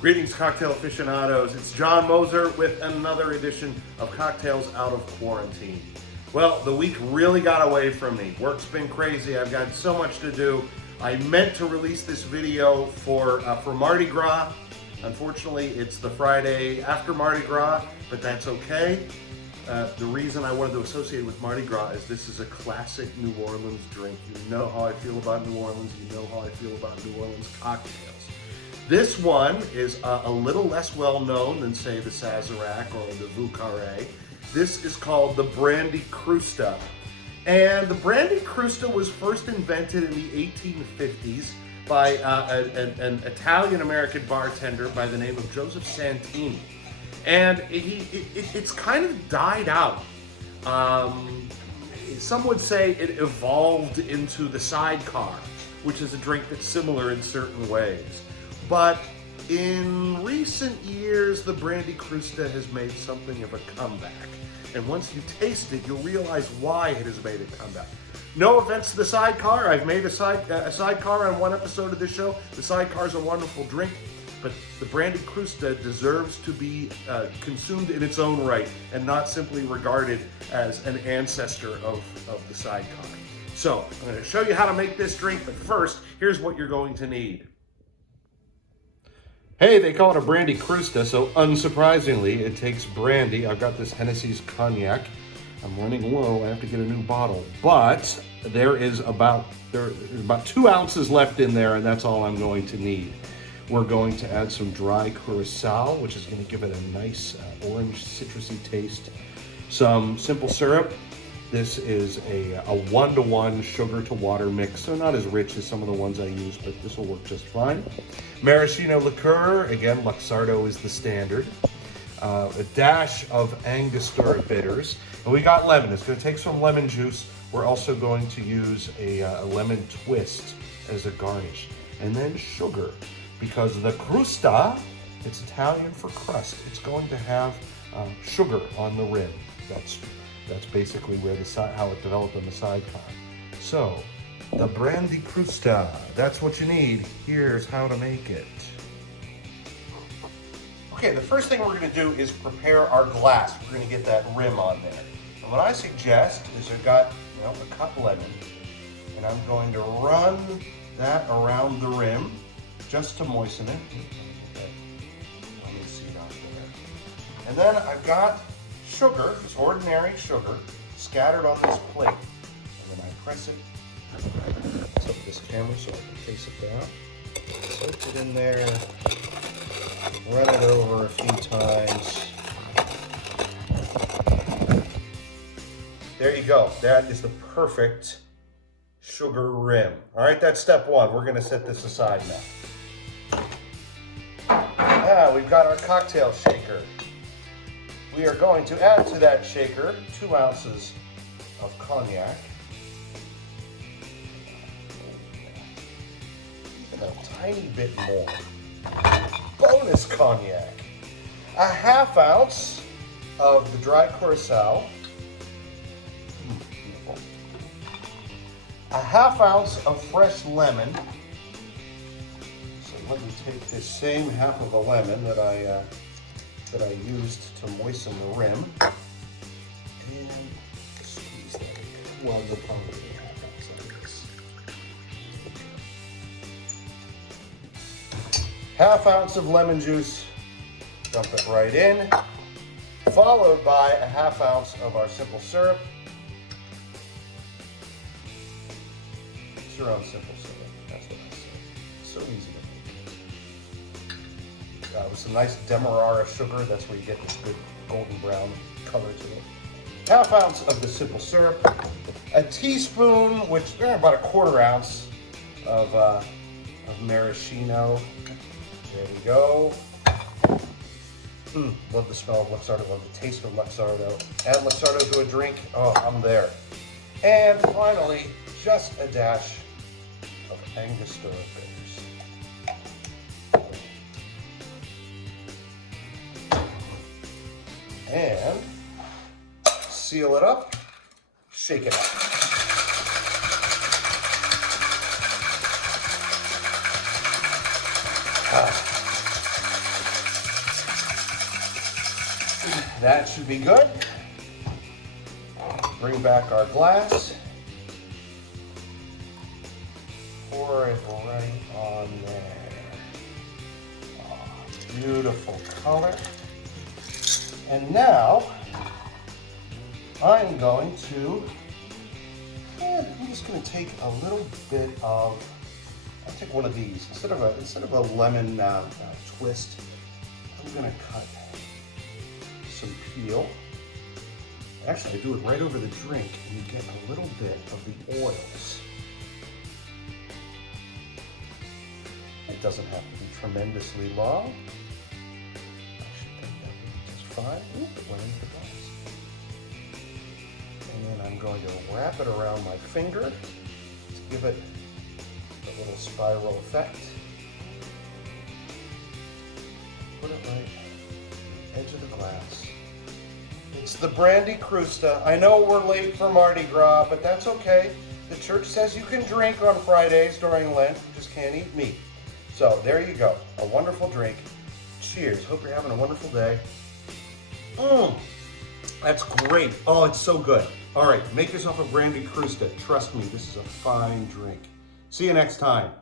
Greetings, cocktail aficionados. It's John Moser with another edition of Cocktails Out of Quarantine. Well, the week really got away from me. Work's been crazy. I've got so much to do. I meant to release this video for Mardi Gras. Unfortunately, it's the Friday after Mardi Gras, but that's okay. The reason I wanted to associate it with Mardi Gras is this is a classic New Orleans drink. You know how I feel about New Orleans. You know how I feel about New Orleans cocktails. This one is a little less well known than, say, the Sazerac or the Vieux Carré. This is called the Brandy Crusta. And the Brandy Crusta was first invented in the 1850s by an Italian-American bartender by the name of Joseph Santini. And it's kind of died out. Some would say it evolved into the sidecar, which is a drink that's similar in certain ways. But in recent years, the Brandy Crusta has made something of a comeback. And once you taste it, you'll realize why it has made a comeback. No offense to the sidecar. I've made a sidecar on one episode of this show. The sidecar is a wonderful drink, but the Brandy Crusta deserves to be consumed in its own right and not simply regarded as an ancestor of the sidecar. So I'm going to show you how to make this drink, but first, here's what you're going to need. Hey, they call it a Brandy Crusta, so unsurprisingly, it takes brandy. I've got this Hennessy's cognac. I'm running low, I have to get a new bottle. But there's about 2 ounces left in there, and that's all I'm going to need. We're going to add some dry Curacao, which is going to give it a nice orange citrusy taste. Some simple syrup. This is a 1-to-1 sugar to water mix, so not as rich as some of the ones I use, but this will work just fine. Maraschino liqueur, again, Luxardo is the standard. A dash of Angostura bitters. And we got lemon. It's going to take some lemon juice. We're also going to use a lemon twist as a garnish. And then sugar, because the Crusta, it's Italian for crust. It's going to have sugar on the rim. That's basically where how it developed on the sidecar. So, the Brandy Crusta, that's what you need. Here's how to make it. Okay, the first thing we're going to do is prepare our glass. We're going to get that rim on there. And what I suggest is I've got a cut lemon, and I'm going to run that around the rim just to moisten it. Let me see down there. And then I've got sugar, just ordinary sugar, scattered on this plate. And then I press it up this camera so I can face it down. Soak it in there, run it over a few times. There you go. That is the perfect sugar rim. All right, that's step one. We're going to set this aside now. Now we've got our cocktail shaker. We are going to add to that shaker 2 ounces of cognac. Even a tiny bit more. Bonus cognac. A 1/2 ounce of the dry Curacao. A 1/2 ounce of fresh lemon. So let me take this same half of a lemon that I used to moisten the rim, and squeeze that in. Well, you'll probably get a 1/2 ounce of this. 1/2 ounce of lemon juice, dump it right in, followed by a 1/2 ounce of our simple syrup. It's your own simple syrup, that's what I say. So easy to make. With some nice Demerara sugar, that's where you get this good golden brown color to it. 1/2 ounce of the simple syrup, a teaspoon, which about 1/4 ounce of maraschino. There we go. Love the smell of Luxardo, love the taste of Luxardo. Add Luxardo to a drink, oh, I'm there. And finally, just a dash of Angostura bitters. And seal it up, shake it up. That should be good. Bring back our glass. Pour it right on there. Oh, beautiful color. And now, I'm going to, I'm just going to take a little bit of, I'll take one of these. Instead of a lemon twist, I'm going to cut some peel. Actually, I do it right over the drink, and you get a little bit of the oils. It doesn't have to be tremendously long. I should think that would be just fine. Oop, it went into the glass. And then I'm going to wrap it around my finger to give it a little spiral effect. Put it right on the edge of the glass. It's the Brandy Crusta. I know we're late for Mardi Gras, but that's okay. The church says you can drink on Fridays during Lent, you just can't eat meat. So there you go, a wonderful drink. Cheers, hope you're having a wonderful day. That's great. Oh, it's so good. All right, make yourself a Brandy Crusta. Trust me, this is a fine drink. See you next time.